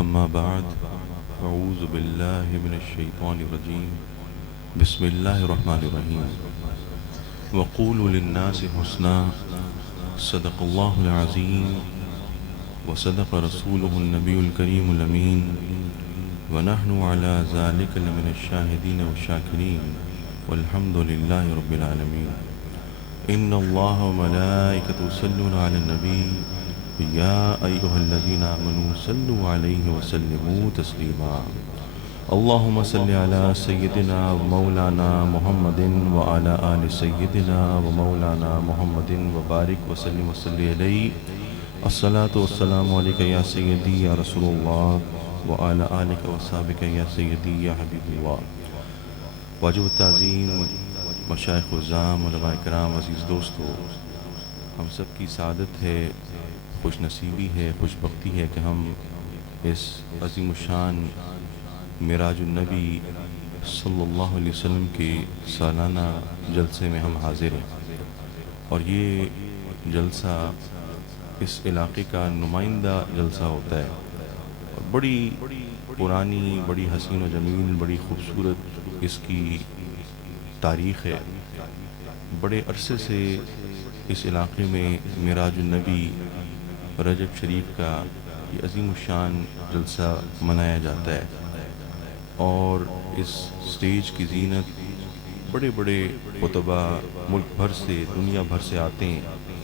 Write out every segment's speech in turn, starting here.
أما بعد أعوذ بالله من الشيطان الرجيم بسم الله الرحمن الرحيم وقولوا للناس حسنا صدق الله العظيم وصدق رسوله النبي الكريم الأمين ونحن على ذلك لمن الشاهدين والشاكرين والحمد لله رب العالمين إن الله وملائكته يصلون على النبي يا أيها الذين آمنوا صلوا عليه وسلموا تسليما اللهم صل على سيدنا ومولانا محمد وعلى آل سيدنا ومولانا محمد وبارك وسلم وصل عليه الصلاة والسلام عليك يا سيدي يا رسول الله وعلى آلك وصحبك يا سيدي يا حبيب الله واجب التعظیم مشائخ وزام علماء کرام عزیز دوستو، ہم سب کی سعادت ہے، خوش نصیبی ہے، خوش بختی ہے کہ ہم اس عظیم الشان معراج النبی صلی اللہ علیہ وسلم کے سالانہ جلسے میں ہم حاضر ہیں، اور یہ جلسہ اس علاقے کا نمائندہ جلسہ ہوتا ہے، اور بڑی پرانی، بڑی حسین و جمیل، بڑی خوبصورت اس کی تاریخ ہے۔ بڑے عرصے سے اس علاقے میں معراج النبی رجب شریف کا یہ عظیم الشان جلسہ منایا جاتا ہے، اور اس سٹیج کی زینت بڑے بڑے خطباء ملک بھر سے، دنیا بھر سے آتے ہیں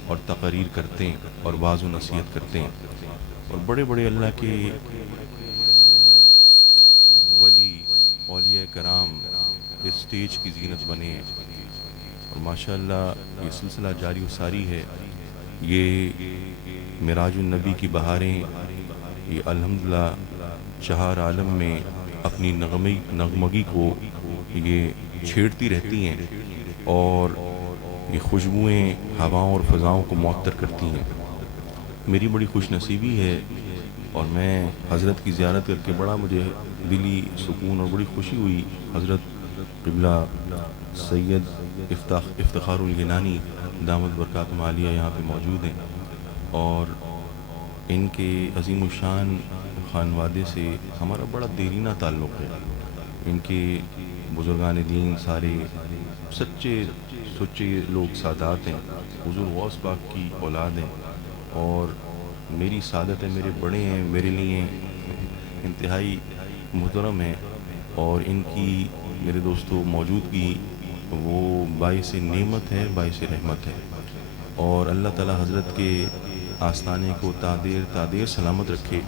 اور تقریر کرتے ہیں اور واعظ و نصیحت کرتے ہیں، اور بڑے بڑے اللہ کے ولی اولیاء کرام اس سٹیج کی زینت بنے ہیں، اور ماشاءاللہ یہ سلسلہ جاری و ساری ہے۔ یہ معراج النبی کی بہاریں یہ الحمدللہ چہار عالم میں اپنی نغمگی کو یہ چھیڑتی رہتی ہیں، اور یہ خوشبوئیں ہواؤں اور فضاؤں کو معطر کرتی ہیں۔ میری بڑی خوش نصیبی ہے، اور میں حضرت کی زیارت کر کے بڑا مجھے دلی سکون اور بڑی خوشی ہوئی۔ حضرت قبلہ سید افتخار الگیلانی دامت برکاتہم عالیہ یہاں پہ موجود ہیں، اور ان کے عظیم الشان خانوادے سے ہمارا بڑا دیرینہ تعلق ہے۔ ان کے بزرگان دین سارے سچے سچے لوگ سادات ہیں، حضور غوث پاک کی اولاد ہیں، اور میری سعادت ہے، میرے بڑے ہیں، میرے لیے انتہائی محترم ہیں، اور ان کی میرے دوستو موجودگی وہ باعث نعمت ہے، باعث رحمت ہے، اور اللہ تعالی حضرت کے آستانے کو تا دیر سلامت رکھے،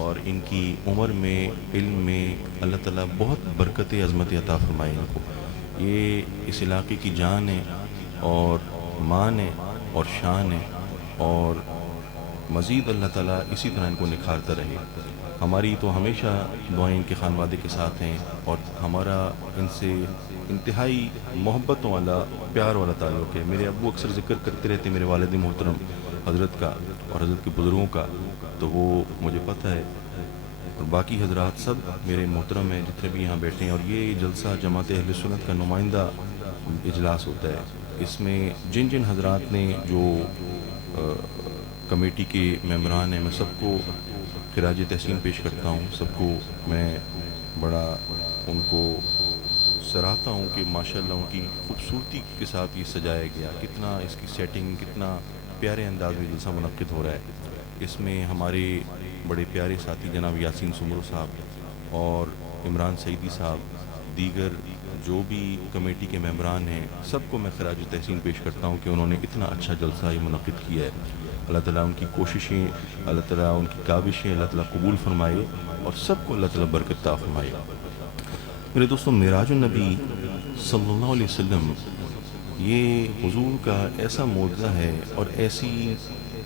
اور ان کی عمر میں، علم میں اللہ تعالیٰ بہت برکت عظمت عطا فرمائے ان کو۔ یہ اس علاقے کی جان ہے، اور مان ہے، اور شان ہے، اور مزید اللہ تعالیٰ اسی طرح ان کو نکھارتا رہے۔ ہماری تو ہمیشہ دعائیں ان کے خانوادے کے ساتھ ہیں، اور ہمارا ان سے انتہائی محبتوں والا، پیار والا تعلق ہے۔ میرے ابو اکثر ذکر کرتے رہتے میرے والد محترم حضرت کا اور حضرت کے بزرگوں کا، تو وہ مجھے پتہ ہے، اور باقی حضرات سب میرے محترم ہیں جتنے بھی یہاں بیٹھے ہیں۔ اور یہ جلسہ جماعت اہل سنت کا نمائندہ اجلاس ہوتا ہے۔ اس میں جن جن حضرات نے جو کمیٹی کے ممبران ہیں، میں سب کو خراج تحسین پیش کرتا ہوں، سب کو میں بڑا ان کو سراہتا ہوں کہ ماشاءاللہ ان کی خوبصورتی کے ساتھ یہ سجایا گیا، کتنا اس کی سیٹنگ، کتنا پیارے انداز میں جلسہ منعقد ہو رہا ہے۔ اس میں ہمارے بڑے پیارے ساتھی جناب یاسین سمرو صاحب اور عمران سعیدی صاحب، دیگر جو بھی کمیٹی کے ممبران ہیں، سب کو میں خراج تحسین پیش کرتا ہوں کہ انہوں نے اتنا اچھا جلسہ یہ منعقد کیا ہے۔ اللہ تعالیٰ ان کی کوششیں، اللہ تعالیٰ ان کی کاوشیں اللہ تعالیٰ قبول فرمائے، اور سب کو اللہ تعالیٰ برکت عطا فرمائے۔ میرے دوستوں، معراج النبی صلی اللہ علیہ وسلم یہ حضور کا ایسا معجزہ ہے، اور ایسی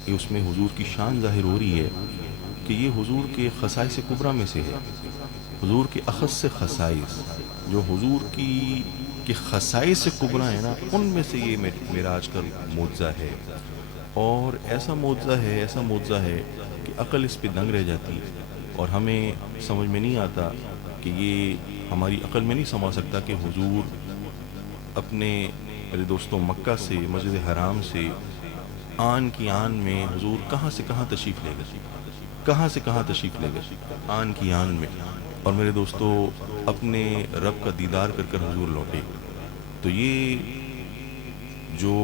کہ اس میں حضور کی شان ظاہر ہو رہی ہے کہ یہ حضور کے خصائص کبریٰ میں سے ہے، حضور کے اخص سے خصائص، جو حضور کی خصائص کبریٰ ہیں نا، ان میں سے یہ معراج کا معجزہ ہے، اور ایسا معجزہ ہے کہ عقل اس پہ دنگ رہ جاتی ہے، اور ہمیں سمجھ میں نہیں آتا کہ یہ ہماری عقل میں نہیں سما سکتا کہ حضور اپنے میرے دوستوں مکہ سے، مسجد حرام سے، آن کی آن میں حضور کہاں سے کہاں تشریف لے گئے، کہاں سے کہاں تشریف لے گئے، آن کی آن میں، اور میرے دوستو اپنے رب کا دیدار کر کر حضور لوٹے۔ تو یہ جو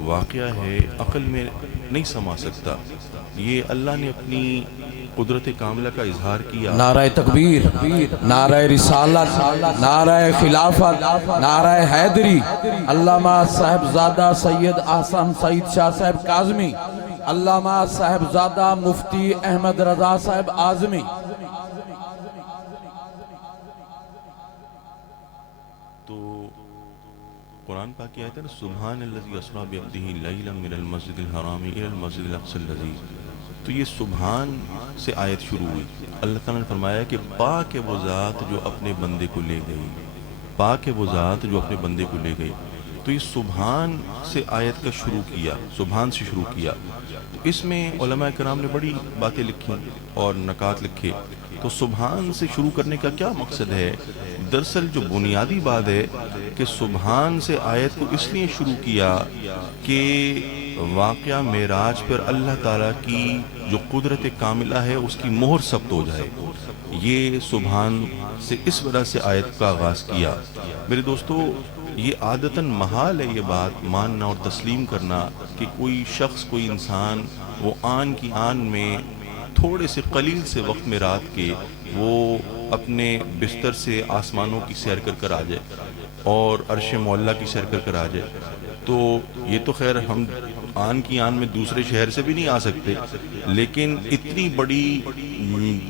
واقعہ ہے عقل میں نہیں سما سکتا، یہ اللہ نے اپنی قدرت کاملہ کا اظہار کیا۔ نعرہ تکبیر، نعرہ رسالت، نعرہ خلافت، نعرہ حیدری، علامہ صاحبزادہ سید احسن سعید شاہ صاحب کاظمی، علامہ صاحبزادہ مفتی احمد رضا صاحب اعظمی۔ تو قرآن پاک کی آیت ہے نا، سبحان الذی اسریٰ بعبدہ لیلا من المسجد الحرام الی المسجد الاقصی الذی، تو یہ سبحان سے آیت شروع ہوئی۔ اللہ تعالیٰ نے فرمایا کہ پاک ہے وہ ذات جو اپنے بندے کو لے گئی، پاک ہے وہ ذات جو اپنے بندے کو لے گئی۔ تو یہ سبحان سے آیت کا شروع کیا، سبحان سے شروع کیا۔ اس میں علماء کرام نے بڑی باتیں لکھی اور نکات لکھے۔ تو سبحان سے شروع کرنے کا کیا مقصد ہے؟ دراصل جو بنیادی بات ہے کہ سبحان سے آیت کو اس لیے شروع کیا کہ واقعہ معراج پر اللہ تعالیٰ کی جو قدرت کاملہ ہے اس کی مہر ثبت ہو جائے۔ یہ سبحان سے اس وجہ سے آیت کا آغاز کیا۔ میرے دوستو یہ عادتاً محال ہے یہ بات ماننا اور تسلیم کرنا کہ کوئی شخص، کوئی انسان وہ آن کی آن میں تھوڑے سے قلیل سے وقت میں رات کے وہ اپنے بستر سے آسمانوں کی سیر کر کر آ جائے اور عرش معلیٰ کی سیر کر کر آ جائے۔ تو یہ تو خیر ہم آن کی آن میں دوسرے شہر سے بھی نہیں آ سکتے، لیکن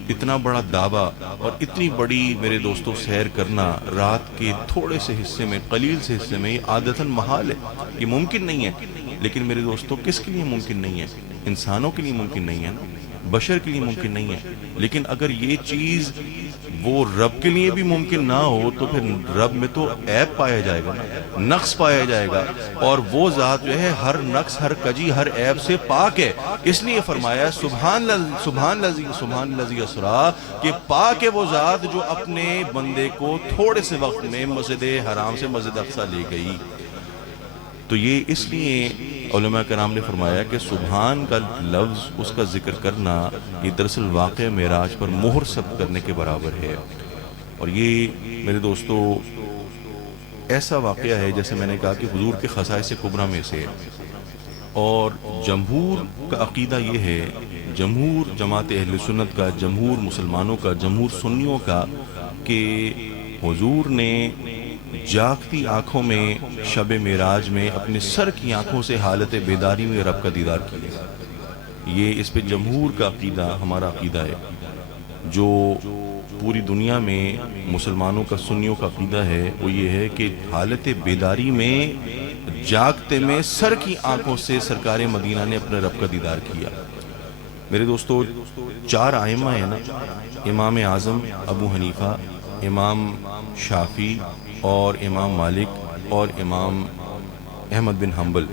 اتنا بڑا دعویٰ اور اتنی بڑی میرے دوستو سیر کرنا رات کے تھوڑے سے حصے میں، قلیل سے حصے میں، یہ عادتاً محال ہے، یہ ممکن نہیں ہے۔ لیکن میرے دوستو کس کے لیے ممکن نہیں ہے؟ انسانوں کے لیے ممکن نہیں ہے نا، بشر کے لیے ممکن نہیں ہے۔ لیکن اگر یہ چیز وہ رب کے لیے بھی ممکن نہ ہو تو پھر رب میں تو عیب پایا جائے گا نا، نقص پایا جائے گا، اور وہ ذات جو ہے ہر نقص، ہر کجی، ہر عیب سے پاک ہے۔ اس لیے فرمایا سبحان الذی اسریٰ، کہ پاک ہے وہ ذات جو اپنے بندے کو تھوڑے سے وقت میں مسجد حرام سے مسجد اقصی لے گئی۔ تو یہ اس لیے علماء کرام نے فرمایا کہ سبحان کا لفظ، اس کا ذکر کرنا، یہ دراصل واقعہ معراج پر مہر ثبت کرنے کے برابر ہے۔ اور یہ میرے دوستو ایسا واقعہ ہے جیسے میں نے کہا کہ حضور کے خصائص کبریٰ میں سے، اور جمہور کا عقیدہ یہ ہے، جمہور جماعت اہل سنت کا، جمہور مسلمانوں کا، جمہور سنیوں کا، کہ حضور نے جاگتی آنکھوں میں شب معراج میں اپنے سر کی آنکھوں سے حالت بیداری میں رب کا دیدار کیا۔ یہ اس پہ جمہور کا عقیدہ ہمارا عقیدہ ہے۔ جو پوری دنیا میں مسلمانوں کا، سنیوں کا عقیدہ ہے وہ یہ ہے کہ حالت بیداری میں، جاگتے میں سر کی آنکھوں سے سرکار مدینہ نے اپنے رب کا دیدار کیا۔ میرے دوستو 4 ائمہ ہیں نا، امام اعظم ابو حنیفہ، امام شافعی اور امام مالک اور امام احمد بن حنبل،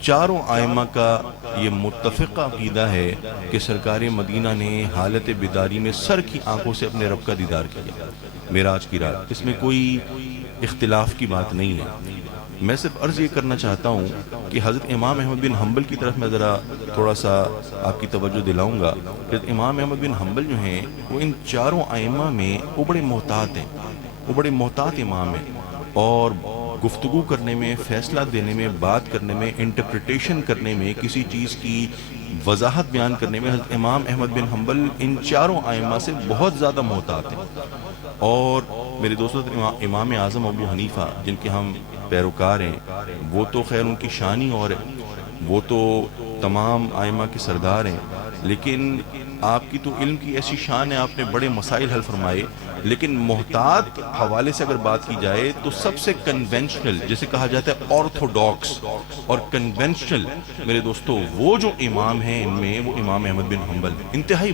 چاروں ائمہ کا یہ متفق عقیدہ ہے کہ سرکار مدینہ نے حالت بیداری میں سر کی آنکھوں سے اپنے رب کا دیدار کیا معراج کی رات۔ اس میں کوئی اختلاف کی بات نہیں ہے۔ میں صرف عرض یہ کرنا چاہتا ہوں کہ حضرت امام احمد بن حنبل کی طرف میں ذرا تھوڑا سا آپ کی توجہ دلاؤں گا کہ امام احمد بن حنبل جو ہیں وہ ان چاروں ائمہ میں وہ بڑے محتاط ہیں، وہ بڑے محتاط امام ہیں، اور گفتگو کرنے میں، فیصلہ دینے میں، بات کرنے میں، انٹرپریٹیشن کرنے میں، کسی چیز کی وضاحت بیان کرنے میں حضرت امام احمد بن حنبل ان چاروں ائمہ سے بہت زیادہ محتاط ہیں۔ اور میرے دوستو امام اعظم ابو حنیفہ جن کے ہم پیروکار ہیں، وہ تو خیر ان کی شان ہی اور ہے، وہ تو تمام ائمہ کے سردار ہیں، لیکن آپ کی تو علم کی ایسی شان ہے، آپ نے بڑے مسائل حل فرمائے، لیکن محتاط حوالے سے اگر بات کی جائے تو سب سے کنونشنل، جسے کہا جاتا ہے آرتھوڈاکس اور کنونشنل، میرے دوستو وہ جو امام ہیں ان میں، وہ امام احمد بن حنبل، انتہائی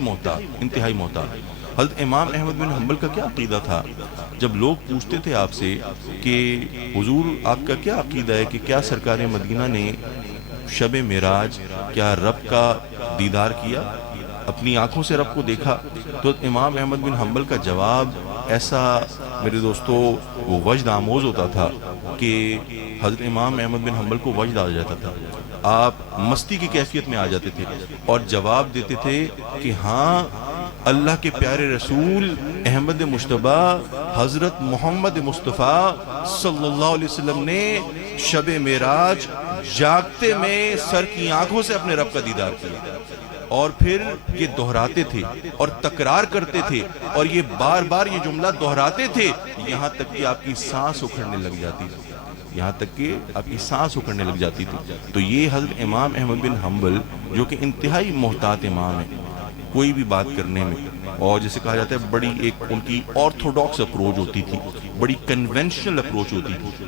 محتاط۔ حضرت امام احمد بن حنبل کا کیا عقیدہ تھا؟ جب لوگ پوچھتے تھے آپ سے کہ حضور آپ کا کیا عقیدہ ہے کہ کیا سرکار مدینہ نے شب معراج کیا رب کا دیدار کیا، اپنی آنکھوں سے رب کو دیکھا؟ تو امام احمد بن حنبل کا جواب ایسا میرے دوستو وہ وجد آموز ہوتا تھا کہ حضرت امام احمد بن حنبل کو وجد آ جاتا تھا۔ آپ مستی کی کیفیت میں آ جاتے تھے اور جواب دیتے تھے کہ ہاں اللہ کے پیارے رسول احمد مجتبی حضرت محمد مصطفیٰ صلی اللہ علیہ وسلم نے شب معراج جاگتے میں سر کی آنکھوں سے اپنے رب کا دیدار کیا، اور پھر یہ دہراتے تھے اور تکرار کرتے تھے اور یہ بار بار یہ جملہ دہراتے تھے یہاں تک کہ آپ کی سانس اکھڑنے لگ جاتی تھی، یہاں تک کہ آپ کی سانس اکھڑنے لگ جاتی تھی۔ تو یہ حضرت امام احمد بن حنبل جو کہ انتہائی محتاط امام ہیں کوئی بھی بات کرنے میں، اور جسے کہا جاتا ہے بڑی ایک ان کی آرتھوڈاکس اپروچ ہوتی تھی، بڑی کنونشنل اپروچ ہوتی تھی،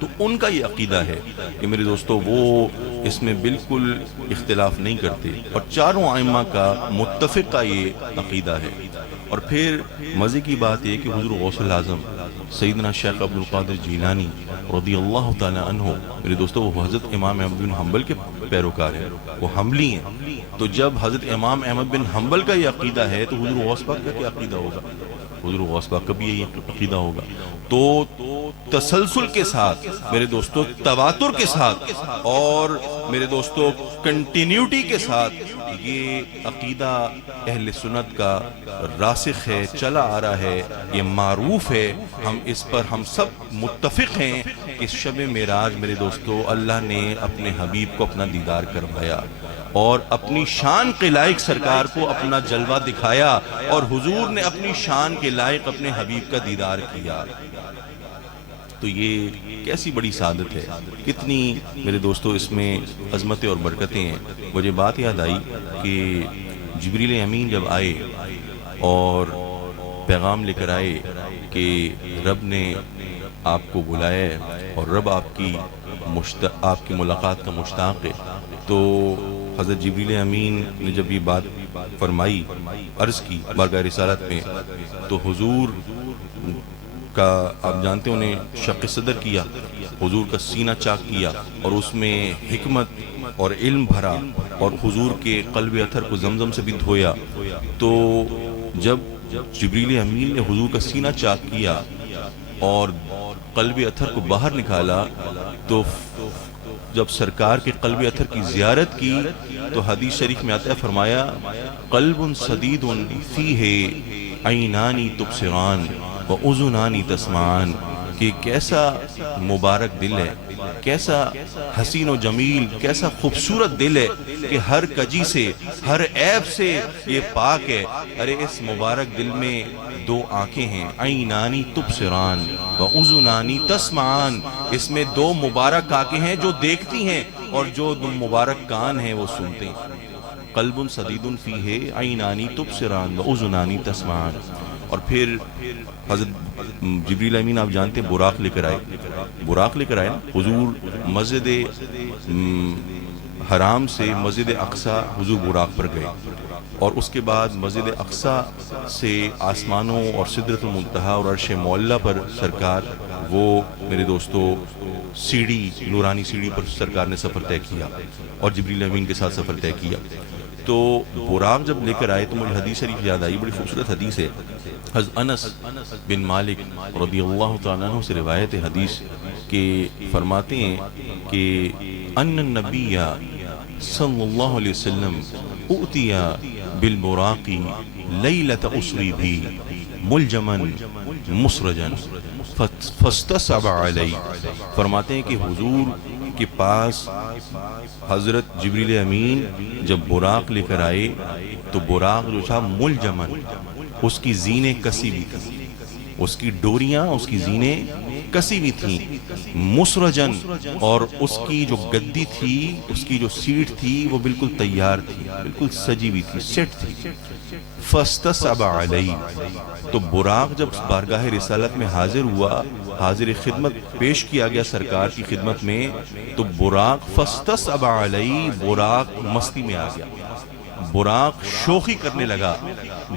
تو ان کا یہ عقیدہ ہے کہ میرے دوستو وہ اس میں بالکل اختلاف نہیں کرتے، اور چاروں ائمہ کا متفقہ یہ عقیدہ ہے۔ اور پھر مزے کی بات یہ کہ حضور غوث الاعظم سیدنا شیخ عبد القادر جیلانی رضی اللہ تعالی عنہ میرے دوستو وہ حضرت امام احمد بن حنبل کے پیروکار ہیں، وہ حنبلی ہیں، تو جب حضرت امام احمد بن حنبل کا یہ عقیدہ ہے تو حضور غوث پاک کا کیا عقیدہ ہوگا؟ حضور غوث پاک کا بھی یہی عقیدہ ہوگا۔ تو تسلسل کے ساتھ میرے دوستو، تواتر کے ساتھ اور میرے دوستو کنٹینیوٹی کے ساتھ یہ عقیدہ اہل سنت کا راسخ ہے، چلا آ رہا ہے، یہ معروف ہے، ہم اس پر ہم سب متفق ہیں کہ شب معراج میرے دوستو اللہ نے اپنے حبیب کو اپنا دیدار کروایا اور اپنی شان کے لائق سرکار کو اپنا جلوہ دکھایا، اور حضور نے اپنی شان کے لائق اپنے حبیب کا دیدار کیا۔ تو یہ کیسی بڑی سعادت ہے، کتنی میرے دوستو اس میں عظمتیں اور برکتیں ہیں۔ مجھے بات یاد آئی کہ جبریل امین جب آئے اور پیغام لے کر آئے کہ رب نے آپ کو بلایا ہے اور رب آپ کی ملاقات کا مشتاق ہے، تو حضرت جبریل امین نے جب یہ بات فرمائی، عرض کی بارگاہ رسالت میں، تو حضور کا آپ جانتے ہیں انہیں شق صدر کیا، حضور کا سینہ چاک کیا اور اس میں حکمت اور علم بھرا، اور حضور کے قلب اطہر کو زمزم سے بھی دھویا۔ تو جب جبریل امین نے حضور کا سینہ چاک کیا اور قلب اطہر کو باہر نکالا، تو جب سرکار کے قلب اطہر کی زیارت کی تو حدیث شریف میں آتا ہے، فرمایا قلب سدید فیہ عینانی تبصران و اذنانی تسمعان، کہ کیسا مبارک دل ہے، کیسا حسین و جمیل، کیسا خوبصورت دل ہے کہ ہر کجی سے، ہر عیب سے یہ پاک ہے۔ ارے اس مبارک دل میں دو آنکھیں ہیں، عینانی تبصران و اذنانی تسمعان، اس میں دو مبارک آنکھیں ہیں جو دیکھتی ہیں اور جو دو مبارک کان ہیں وہ سنتے ہیں۔ قلب سدید فیہ عینانی تبصران و اذنانی تسمعان۔ اور پھر حضرت جبریل امین آپ جانتے ہیں براق لے کر آئے نا، حضور مسجد حرام سے مسجد اقصی حضور براق پر گئے، اور اس کے بعد مسجد اقصی سے آسمانوں اور سدرۃ المنتہا اور عرش معلیٰ پر سرکار وہ میرے دوستو سیڑھی، نورانی سیڑھی پر سرکار نے سفر طے کیا اور جبریل امین کے ساتھ سفر طے کیا۔ تو براق جب لے کر آئے تو مجھے حدیث شریف یاد آئی، بڑی خوبصورت حدیث ہے، حضرت انس بن مالک رضی اللہ تعالیٰ عنہ سے روایت حدیث کہ فرماتے ہیں کہ ان النبی صلی اللہ علیہ وسلم اؤتیا بالبراق لیلۃ اسری بھی ملجما مسرجا فاستصعب علیہ، فرماتے ہیں کہ حضور کے پاس حضرت جبریل امین جب براق لے کر آئے تو براق جو تھا ملجمن، اس کی زینیں کسی بھی تھیں، اس کی ڈوریاں، اس کی زینیں کسی بھی تھیں، مسرجن، اور اس کی جو گدی تھی، اس کی جو سیٹ تھی وہ بالکل تیار تھی، بالکل سجی ہوئی تھی، سیٹ تھی۔ فاستصعب علیہ، تو براق جب بارگاہ رسالت میں حاضر ہوا، حاضر خدمت پیش کیا گیا سرکار کی خدمت میں، تو براق فاستصعب علیہ، براق مستی میں آ گیا، براق شوخی کرنے لگا،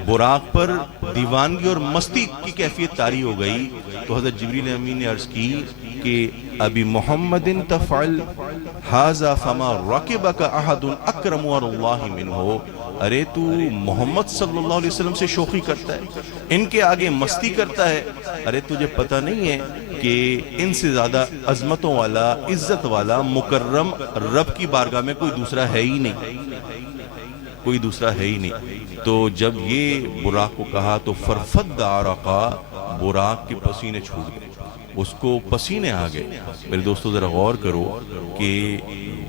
براق پر دیوانگی اور مستی کی کیفیت طاری ہو گئی۔ تو حضرت جبریل امین نے عرض کی کہ ابی محمد تفعل ھذا فما رکبک احد اکرم علی اللہ منہ، ارے تو محمد صلی اللہ علیہ وسلم سے شوخی کرتا ہے، ان کے آگے مستی کرتا ہے، ارے تجھے پتہ نہیں ہے کہ ان سے زیادہ عظمتوں والا، عزت والا، مکرم رب کی بارگاہ میں کوئی دوسرا ہے ہی نہیں، کوئی دوسرا ہے ہی نہیں۔ تو جب یہ براق کو کہا تو فرفد عرقا، براق کے پسینے چھوٹ گئے، اس کو پسینے آ گئے۔ میرے دوستو ذرا غور کرو کہ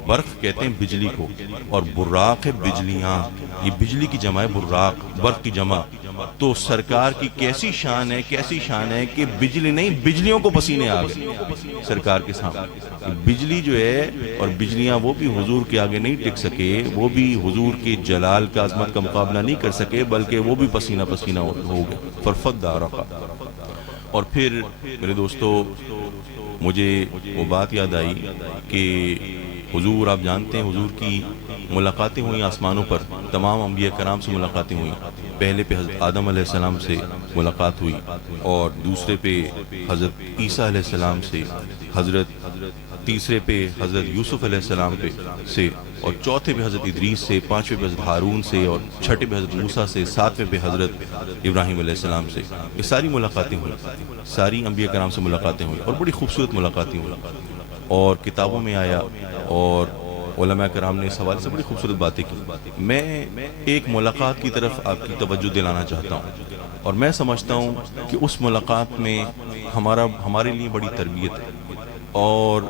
برق کہتے ہیں بجلی کو، اور براق ہے بجلیاں، یہ بجلی کی جمع ہے براق، برق کی جمع۔ تو سرکار کی کیسی شان ہے، کیسی شان ہے کہ بجلی نہیں، بجلیوں کو پسینے آ گئے سرکار کے سامنے۔ بجلی جو ہے اور بجلیاں وہ بھی حضور کے آگے نہیں ٹک سکے، وہ بھی حضور کے جلال کا عظمت کا مقابلہ نہیں کر سکے، بلکہ وہ بھی پسینہ پسینہ ہو گئے، فرفد عرقا۔ اور پھر میرے دوستو مجھے وہ بات یاد آئی کہ حضور، آپ جانتے ہیں حضور کی ملاقاتیں ہوئیں آسمانوں پر، تمام انبیاء کرام سے ملاقاتیں ہوئیں۔ پہلے پہ حضرت آدم علیہ السلام سے ملاقات ہوئی، اور دوسرے پہ حضرت عیسیٰ علیہ السلام سے، تیسرے پہ حضرت یوسف علیہ السلام سے، اور چوتھے پہ حضرت ادریس سے، پانچویں پہ حضرت ہارون سے، اور چھٹے پہ حضرت موسیٰ سے، ساتویں پہ حضرت ابراہیم علیہ السلام سے۔ یہ ساری ملاقاتیں ہوئیں، ساری انبیاء کرام سے ملاقاتیں ہوئیں، اور بڑی خوبصورت ملاقاتیں ہوئیں، اور کتابوں میں آیا، اور علماء کرام نے اس حوالے سے بڑی خوبصورت باتیں کی۔ میں ایک ملاقات کی طرف آپ کی توجہ دلانا چاہتا ہوں، اور میں سمجھتا ہوں کہ اس ملاقات میں ہمارے لیے بڑی تربیت ہے۔ اور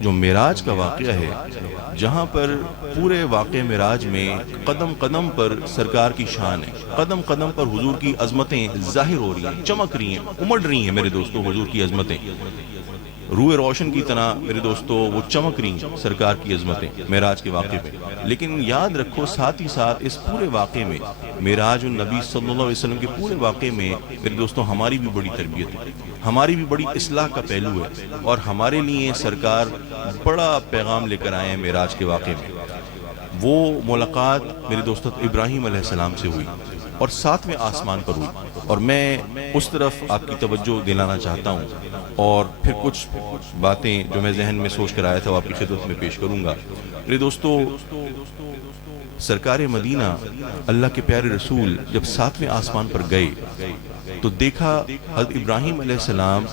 جو معراج کا واقعہ ہے، جہاں پر پورے واقع معراج میں قدم قدم پر سرکار کی شان ہے، قدم قدم پر حضور کی عظمتیں ظاہر ہو رہی ہیں، چمک رہی ہیں، امڑ رہی ہیں میرے دوستو، حضور کی عظمتیں روئے روشن کی طرح میرے دوستو وہ چمک رہی ہیں، سرکار کی عظمتیں معراج کے واقعے میں۔ لیکن یاد رکھو ساتھ ہی ساتھ اس پورے واقعے میں، معراج النبی صلی اللہ علیہ وسلم کے پورے واقعے میں میرے دوستو ہماری بھی بڑی تربیت ہے، ہماری بھی بڑی اصلاح کا پہلو ہے، اور ہمارے لیے سرکار بڑا پیغام لے کر آئے ہیں معراج کے واقعے میں۔ وہ ملاقات میرے دوستو ابراہیم علیہ السلام سے ہوئی، اور ساتویں آسمان پر ہوئی، اور میں اس طرف آپ کی توجہ دلانا چاہتا ہوں، اور پھر کچھ باتیں جو میں ذہن میں سوچ کر آیا تھا وہ آپ کی خدمت میں پیش کروں گا۔ میرے دوستو سرکار مدینہ اللہ کے پیارے رسول جب ساتویں آسمان پر گئے تو دیکھا حضرت ابراہیم علیہ السلام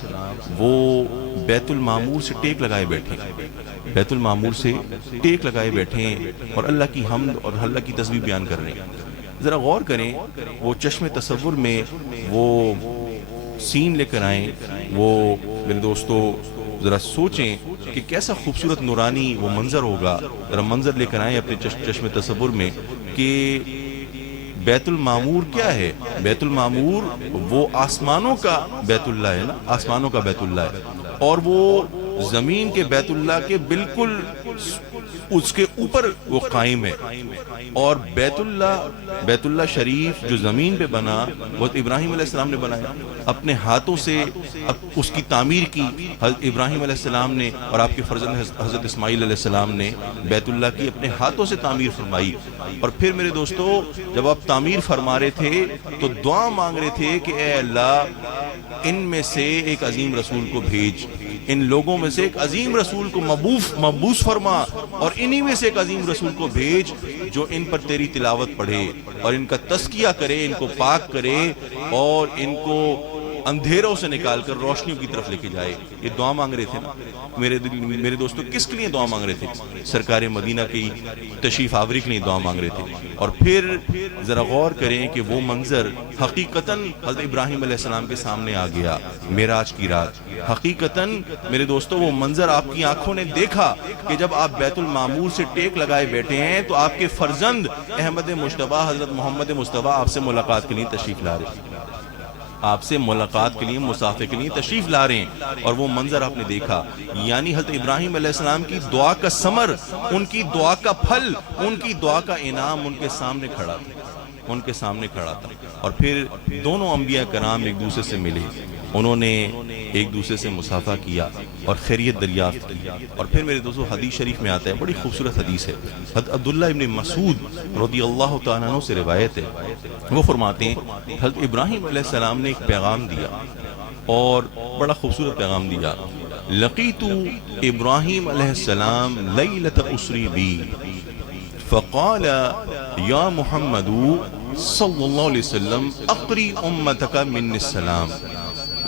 وہ بیت المعمور سے ٹیک لگائے بیٹھے، بیت المعمور سے ٹیک لگائے بیٹھے ہیں، اور اللہ کی حمد اور اللہ کی تسبیح بیان کر رہے ہیں۔ ذرا غور کریں، وہ چشم تصور میں وہ سین لے کر آئیں، وہ میرے دوستو ذرا سوچیں کہ کیسا خوبصورت نورانی وہ منظر ہوگا۔ ذرا منظر لے کر آئیں اپنے چشم تصور میں کہ بیت المعمور کیا ہے؟ بیت المعمور وہ آسمانوں کا بیت اللہ ہے نا، آسمانوں کا بیت اللہ ہے، اور وہ زمین کے بیت اللہ کے بالکل اس کے اوپر وہ قائم ہے، اور بیت اللہ شریف جو زمین پہ بنا وہ ابراہیم علیہ السلام نے بنایا، اپنے ہاتھوں سے اس کی تعمیر کی حضرت ابراہیم علیہ السلام نے، اور آپ کے فرزند حضرت اسماعیل علیہ السلام نے بیت اللہ کی اپنے ہاتھوں سے تعمیر فرمائی۔ اور پھر میرے دوستو جب آپ تعمیر فرما رہے تھے تو دعا مانگ رہے تھے کہ اے اللہ ان میں سے ایک عظیم رسول کو بھیج، ان لوگوں میں سے ایک عظیم رسول کو مبعوث فرما، اور انہی میں سے ایک عظیم رسول کو بھیج جو ان پر تیری تلاوت پڑھے اور ان کا تزکیہ کرے، ان کو پاک کرے، اور ان کو اندھیروں سے نکال کر روشنیوں کی طرف لے کے جائے۔ یہ دعا مانگ رہے تھے نا میرے دوستو، کس کے لیے دعا مانگ رہے تھے؟ سرکار مدینہ کی تشریف آوری کے لیے دعا مانگ رہے تھے۔ اور پھر ذرا غور کریں کہ وہ منظر حقیقتاً حضرت ابراہیم علیہ السلام کے سامنے آ گیا معراج کی رات۔ حقیقتاً میرے دوستو وہ منظر آپ کی آنکھوں نے دیکھا کہ جب آپ بیت المعمور سے ٹیک لگائے بیٹھے ہیں تو آپ کے فرزند احمد مجتبیٰ حضرت محمد مصطفیٰ آپ سے ملاقات کے لیے تشریف لا رہے ہیں، آپ سے ملاقات کے لیے، مسافر کے لیے تشریف لا رہے ہیں، اور وہ منظر آپ نے دیکھا، یعنی حضرت ابراہیم علیہ السلام کی دعا کا ثمر، ان کی دعا کا پھل، ان کی دعا کا انعام ان کے سامنے کھڑا تھا۔ اور پھر دونوں انبیاء کرام ایک دوسرے سے ملے، انہوں نے ایک دوسرے سے مصافحہ کیا اور خیریت دریافت کی۔ اور پھر میرے دوستو حدیث شریف میں آتا ہے، بڑی خوبصورت حدیث ہے، حضرت عبداللہ ابن مسعود رضی اللہ تعالیٰ عنہ سے روایت ہے، وہ فرماتے ہیں حضرت ابراہیم علیہ السلام نے ایک پیغام دیا، اور بڑا خوبصورت پیغام دیا، لقیت ابراہیم علیہ السلام لیلۃ اسری بی فقال یا محمد صلی اللہ علیہ وسلم اقری امتک منی السلام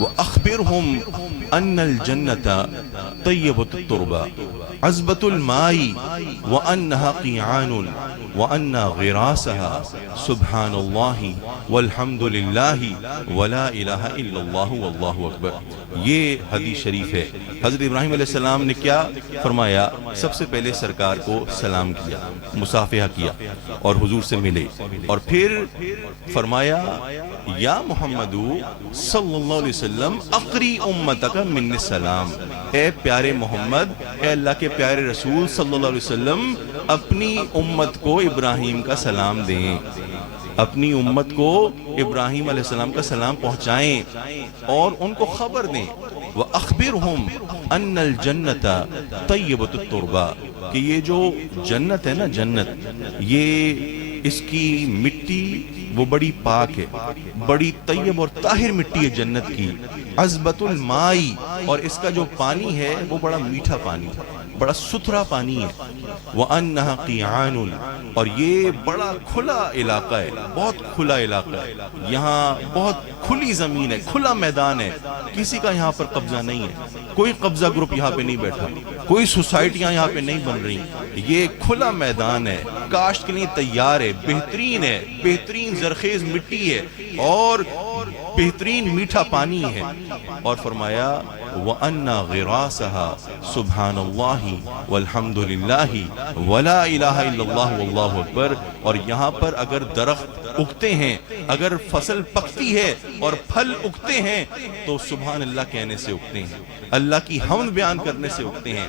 واخبرهم ان الجنة طیبۃ التربہ عذبۃ الماء وانها قیعان وان غراسها سبحان اللہ والحمد للہ ولا الہ الا اللہ واللہ اکبر. یہ حدیث شریف ہے. حضرت ابراہیم علیہ السلام نے کیا فرمایا؟ سب سے پہلے سرکار کو سلام کیا، مصافحہ کیا اور حضور سے ملے، اور پھر فرمایا یا محمد صلی اللہ علیہ وسلم اقری امتک من السلام، اے پیارے محمد، اے اللہ کے پیارے رسول صلی اللہ علیہ وسلم، اپنی امت کو ابراہیم کا سلام دیں، اپنی امت کو ابراہیم علیہ السلام کا سلام پہنچائیں اور ان کو خبر دیں. وَأَخْبِرْهُمْ أَنَّ الْجَنَّةَ طَيِّبَةُ التُّرْبَةِ، کہ یہ جو جنت ہے نا، جنت، یہ اس کی مٹی وہ بڑی پاک ہے، بڑی طیب اور طاہر مٹی ہے جنت کی. عذبۃ الماء، اور اس کا جو پانی ہے وہ بڑا میٹھا پانی ہے، بڑا ستھرا پانی ہے. وَأَنَّهَا قِيعَانٌ، اور یہ بڑا کھلا علاقہ ہے، بہت کھلا علاقہ ہے، یہاں بہت کھلی زمین ہے، کھلا میدان ہے، کسی کا یہاں پر قبضہ نہیں ہے، کوئی قبضہ گروپ یہاں پہ نہیں بیٹھا، کوئی سوسائٹیاں یہاں پہ نہیں بن رہی. یہ کھلا میدان ہے، کاشت کے لیے تیار ہے، بہترین ہے، بہترین زرخیز مٹی ہے اور بہترین میٹھا پانی ہے. اور فرمایا وَأَنَّ غِرَاسَهَا سُبْحَانَ اللَّهِ وَالْحَمْدُ لِلَّهِ وَلَا إِلَهَ إِلَّا اللَّهُ وَاللَّهُ أَكْبَرُ. اور یہاں پر اگر درخت اگتے ہیں، اگر فصل پکتی ہے اور پھل اگتے ہیں تو سبحان اللہ کہنے سے اگتے ہیں، اللہ کی حمد بیان کرنے سے اگتے ہیں،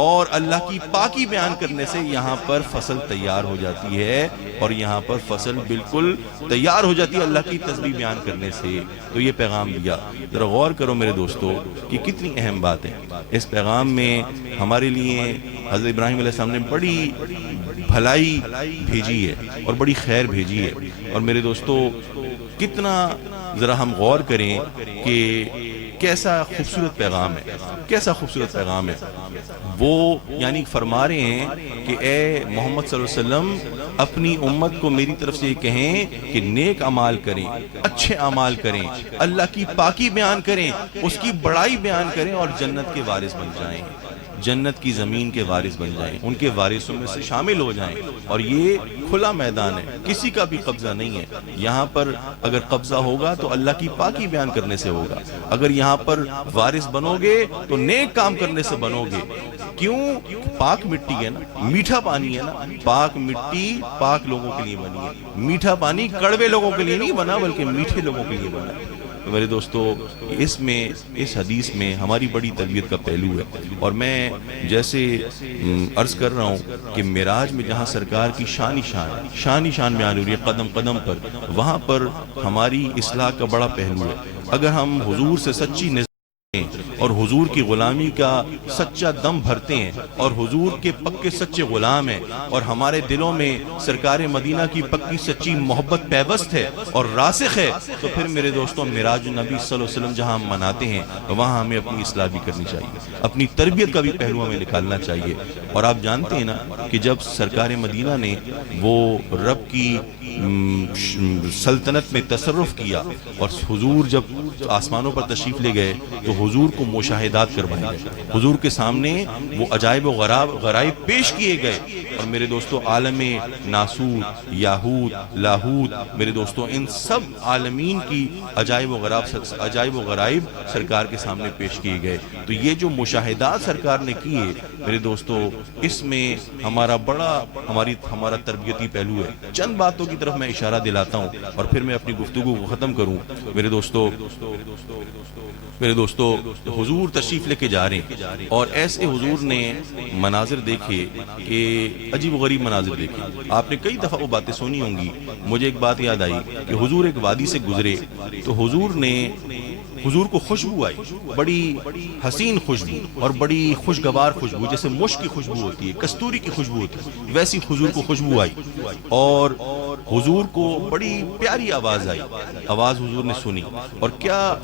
اور اللہ کی پاکی بیان کرنے سے یہاں پر فصل تیار ہو جاتی ہے، اور یہاں پر فصل بالکل تیار ہو جاتی ہے اللہ کی تسبیح بیان کرنے سے. تو یہ پیغام دیا. ذرا غور کرو میرے دوستو کہ کتنی اہم بات ہے. اس پیغام میں ہمارے لیے حضرت ابراہیم علیہ السلام نے بڑی بھلائی بھیجی ہے اور بڑی خیر بھیجی ہے. اور میرے دوستو کتنا ذرا ہم غور کریں کہ کیسا خوبصورت پیغام ہے، کیسا خوبصورت پیغام ہے. وہ یعنی فرما رہے ہیں کہ اے محمد صلی اللہ علیہ وسلم، اپنی امت کو میری طرف سے یہ کہیں کہ نیک اعمال کریں، اچھے اعمال کریں، اللہ کی پاکی بیان کریں، اس کی بڑائی بیان کریں اور جنت کے وارث بن جائیں، جنت کی زمین کے وارث بن جائیں، ان کے وارثوں میں سے شامل ہو جائیں. اور یہ کھلا میدان ہے، کسی کا بھی قبضہ نہیں ہے. یہاں پر اگر قبضہ ہوگا تو اللہ کی پاکی بیان کرنے سے ہوگا. اگر یہاں پر وارث بنو گے تو نیک کام کرنے سے بنو گے. کیوں؟ پاک مٹی ہے نا، میٹھا پانی ہے نا. پاک مٹی پاک لوگوں کے لیے بنی ہے، میٹھا پانی کڑوے لوگوں کے لیے نہیں بنا بلکہ میٹھے لوگوں کے لیے بنا. میرے دوستو اس حدیث میں ہماری بڑی تربیت کا پہلو ہے. اور میں جیسے عرض کر رہا ہوں کہ معراج میں جہاں سرکار کی شان ہی شان بیان ہو رہی ہے قدم قدم پر، وہاں پر ہماری اصلاح کا بڑا پہلو ہے. اگر ہم حضور سے سچی نظر اور حضور کی غلامی کا سچا دم بھرتے ہیں اور حضور کے پکے سچے غلام ہیں اور ہمارے دلوں میں سرکار مدینہ کی پکی سچی محبت پیوست ہے اور راسخ ہے، تو پھر میرے دوستوں معراج النبی صلی اللہ علیہ وسلم جہاں ہم مناتے ہیں وہاں ہمیں اپنی اصلاح بھی کرنی چاہیے، اپنی تربیت کا بھی پہلو ہمیں نکالنا چاہیے. اور آپ جانتے ہیں نا کہ جب سرکار مدینہ نے وہ رب کی سلطنت میں تصرف کیا اور حضور جب آسمانوں پر تشریف لے گئے تو حضور کو مشاہدات کروائے گئے، حضور کے سامنے وہ عجائب و غرائب پیش کیے گئے. اور میرے دوستو عالم ناسوت، یاہوت، لاہوت، میرے دوستو ان سب عالمین کی عجائب و غرائب سرکار کے سامنے پیش کیے گئے. تو یہ جو مشاہدات سرکار نے کیے میرے دوستو، اس میں ہمارا تربیتی پہلو ہے. چند باتوں کی طرف میں اشارہ دلاتا ہوں اور پھر میں اپنی گفتگو کو ختم کروں. میرے دوستو حضور تشریف لے کے جا رہے ہیں اور ایسے حضور نے مناظر دیکھے کہ عجیب و غریب مناظر دیکھے. آپ نے کئی دفعہ وہ باتیں سنی ہوں گی. مجھے ایک بات یاد آئی کہ حضور ایک وادی سے گزرے تو حضور کو خوشبو آئی، بڑی حسین خوشبو اور بڑی خوشگوار خوشبو، جیسے مشک کی خوشبو ہوتی ہے، کستوری کی خوشبو ہوتی ہے، ویسی حضور کو خوشبو آئی. اور حضور کو بڑی پیاری آواز آئی، آواز حضور نے سنی، اور کیا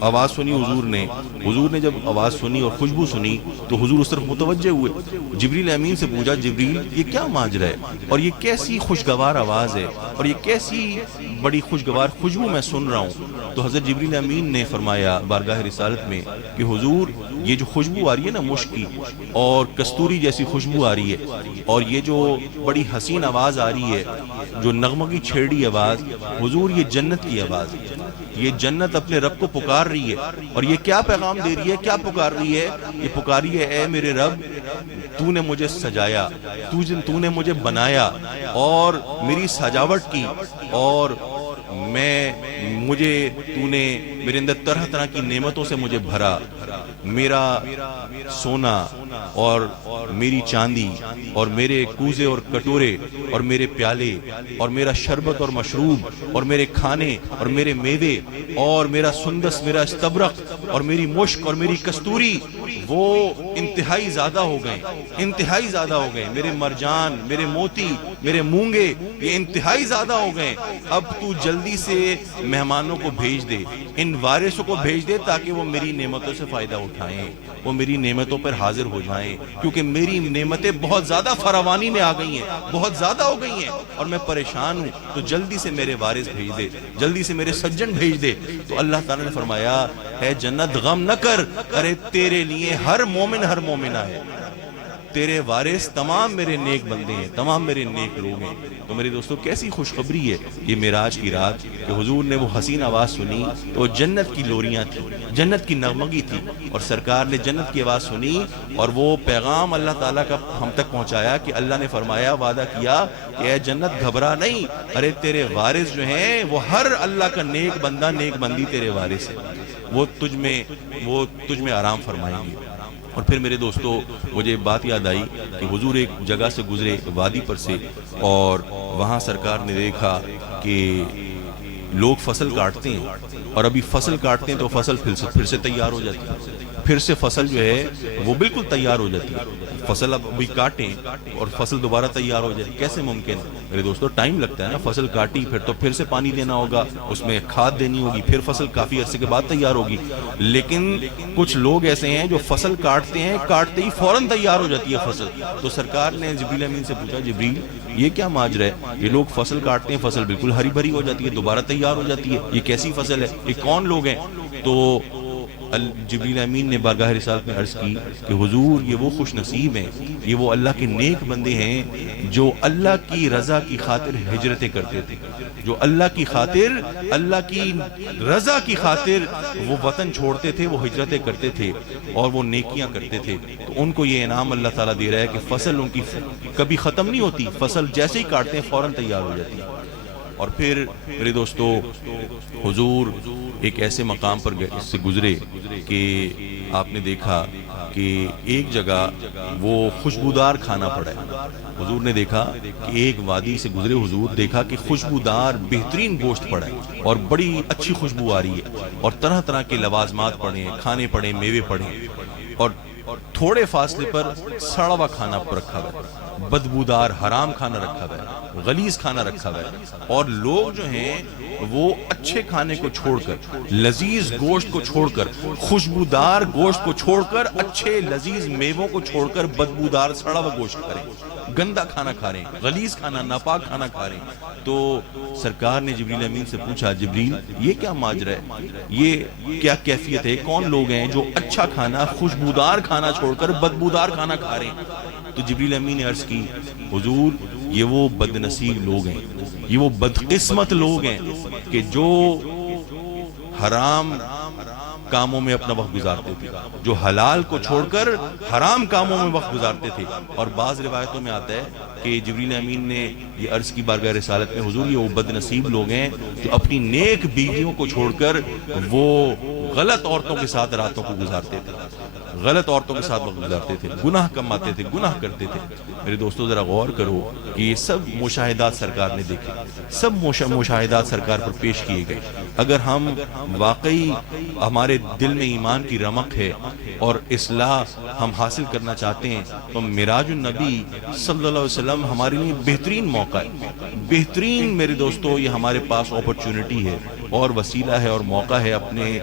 آواز سنی حضور نے جب آواز سنی اور خوشبو سنی تو حضور اس طرف متوجہ ہوئے، جبریل امین سے پوچھا جبریل یہ کیا ماجرا ہے، اور یہ کیسی خوشگوار آواز ہے، اور یہ کیسی بڑی خوشگوار خوشبو میں سن رہا ہوں؟ تو حضرت جبریل امین نے فرمایا بارگاہ رسالت میں کہ حضور یہ جو خوشبو آ رہی ہے نا مشک کی اور کستوری جیسی خوشبو آ رہی ہے، اور یہ جو بڑی حسین آواز آ رہی ہے، جو نغمگی چھیڑی آواز، حضور یہ جنت کی آواز ہے، یہ جنت اپنے رب کو پکار رہی ہے، اور یہ کیا پیغام دے رہی ہے، کیا پکار رہی ہے؟ یہ پکاری ہے اے میرے رب تو نے مجھے سجایا، تو نے مجھے بنایا اور میری سجاوٹ کی، اور مجھے تو نے میرے اندر طرح طرح کی نعمتوں سے مجھے بھرا، میرا سونا اور میری چاندی اور میرے کوزے اور کٹورے اور میرے پیالے اور میرا شربت اور مشروب اور میرے کھانے اور میرے میوے اور میرا سندس، میرا استبرق اور میری مشک اور میری کستوری وہ انتہائی زیادہ ہو گئے، انتہائی زیادہ ہو گئے، میرے مرجان، میرے موتی، میرے مونگے یہ انتہائی زیادہ ہو گئے، اب تو جلدی سے مہمانوں کو بھیج دے، ان وارثوں کو بھیج دے تاکہ وہ میری نعمتوں سے فائدہ اٹھائیں، وہ میری نعمتوں پر حاضر ہو جائیں، کیونکہ میری نعمتیں بہت زیادہ فراوانی میں آ گئی ہیں، بہت زیادہ ہو گئی ہیں اور میں پریشان ہوں، تو جلدی سے میرے وارث بھیج دے، جلدی سے میرے سجن بھیج دے۔ تو اللہ تعالیٰ نے فرمایا اے جنت غم نہ کر، ارے تیرے لیے ہر مومن ہر مومنہ ہے، تیرے وارث تمام میرے نیک بندے ہیں، تمام میرے نیک لوگ ہیں۔ تو میرے دوستو کیسی خوشخبری ہے یہ معراج کی رات کہ حضور نے وہ حسین آواز سنی تو جنت کی لوریاں تھیں، جنت کی نغمگی تھی، اور سرکار نے جنت کی آواز سنی اور وہ پیغام اللہ تعالیٰ کا ہم تک پہنچایا کہ اللہ نے فرمایا، وعدہ کیا کہ اے جنت گھبرا نہیں، ارے تیرے وارث جو ہیں وہ ہر اللہ کا نیک بندہ نیک بندی تیرے وارث ہے، وہ تجھ میں آرام فرمائیں گے۔ اور پھر میرے دوستو مجھے بات یاد آئی کہ حضور ایک جگہ سے گزرے وادی پر سے، اور وہاں سرکار نے دیکھا کہ لوگ فصل کاٹتے ہیں، اور ابھی فصل کاٹتے ہیں تو فصل پھر سے تیار ہو جاتی ہے، پھر سے فصل جو ہے وہ بالکل تیار ہو جاتی ہے، فصل اب ابھی کاٹیں اور فصل دوبارہ تیار ہو جائے، کیسے ممکن؟ میرے دوستو ٹائم لگتا ہے نا، فصل کاٹی پھر سے پانی دینا ہوگا، اس میں کھاد دینی ہوگی، پھر فصل کافی عرصے کے بعد تیار ہوگی، لیکن کچھ لوگ ایسے ہیں جو فصل کاٹتے ہیں، کاٹتے ہی فوراً تیار ہو جاتی ہے فصل۔ تو سرکار نے جبریل امین سے پوچھا جبریل یہ کیا ماجرا ہے؟ یہ لوگ فصل کاٹتے ہیں، فصل بالکل ہری بھری ہو جاتی ہے، دوبارہ تیار ہو جاتی ہے، یہ کیسی فصل ہے؟ یہ کون لوگ ہیں؟ تو جبریل امین نے بارگاہ رسالت میں عرض کی کہ حضور یہ وہ خوش نصیب ہیں، یہ وہ اللہ کے نیک بندے ہیں جو اللہ کی رضا کی خاطر ہجرتیں کرتے تھے، جو اللہ کی خاطر، اللہ کی رضا کی خاطر وہ وطن چھوڑتے تھے، وہ ہجرتیں کرتے تھے اور وہ نیکیاں کرتے تھے۔ تو ان کو یہ انعام اللہ تعالیٰ دے رہا ہے کہ فصل ان کی کبھی ختم نہیں ہوتی، فصل جیسے ہی کاٹتے ہیں فوراً تیار ہو جاتی ہے۔ اور پھر میرے دوستو حضور ایک ایسے مقام پر سے گزرے کہ آپ نے دیکھا کہ ایک جگہ وہ خوشبودار کھانا پڑا ہے، حضور نے دیکھا کہ ایک وادی سے گزرے، حضور دیکھا کہ خوشبودار بہترین گوشت پڑا ہے اور بڑی اچھی خوشبو آ رہی ہے، اور طرح طرح کے لوازمات پڑے ہیں، کھانے پڑے ہیں، میوے پڑے ہیں، اور تھوڑے فاصلے پر سڑا ہوا کھانا رکھا ہوا ہے، بدبودار حرام کھانا رکھا ہوا ہے، غلیظ کھانا رکھا ہوا ہے، اور لوگ جو ہیں وہ اچھے کھانے کو چھوڑ کر، لذیذ گوشت کو چھوڑ کر، خوشبودار گوشت کو چھوڑ کر، اچھے لذیذ میووں کو چھوڑ کر بدبودار سڑا ہوا گوشت کھا رہے ہیں، گندا کھانا کھا رہے ہیں، غلیظ کھانا، ناپاک کھانا کھا رہے ہیں۔ تو سرکار نے جبریل امین سے پوچھا جبریل یہ کیا ماجرا ہے، یہ کیا کیفیت ہے، کون لوگ ہیں جو اچھا کھانا، خوشبودار کھانا چھوڑ کر بدبودار کھانا کھا رہے ہیں؟ تو جبریل امین نے عرض کی حضور یہ وہ بد نصیب لوگ ہیں، یہ وہ بدقسمت لوگ ہیں کہ جو حرام کاموں میں اپنا وقت گزارتے تھے، جو حلال کو چھوڑ کر حرام کاموں میں وقت گزارتے تھے۔ اور بعض روایتوں میں آتا ہے کہ جبریل امین نے یہ عرض کی بارگاہ رسالت میں حضور یہ وہ بد نصیب لوگ ہیں جو اپنی نیک بیویوں کو چھوڑ کر وہ غلط عورتوں کے ساتھ راتوں کو گزارتے تھے، غلط عورتوں کے ساتھ وقت گزارتے تھے، گناہ کماتے تھے، گناہ کرتے تھے۔ میرے دوستو ذرا غور کرو کہ یہ سب مشاہدات سرکار نے دیکھے، سب مشاہدات سرکار پر پیش کیے گئے۔ اگر ہم واقعی ہمارے دل میں ایمان کی رمق ہے اور اصلاح ہم حاصل کرنا چاہتے ہیں تو معراج النبی صلی اللہ علیہ وسلم وسلم ہمارے لیے بہترین موقع ہے، بہترین میرے دوستو یہ ہمارے پاس اپرچونٹی ہے اور وسیلہ ہے اور موقع ہے اپنے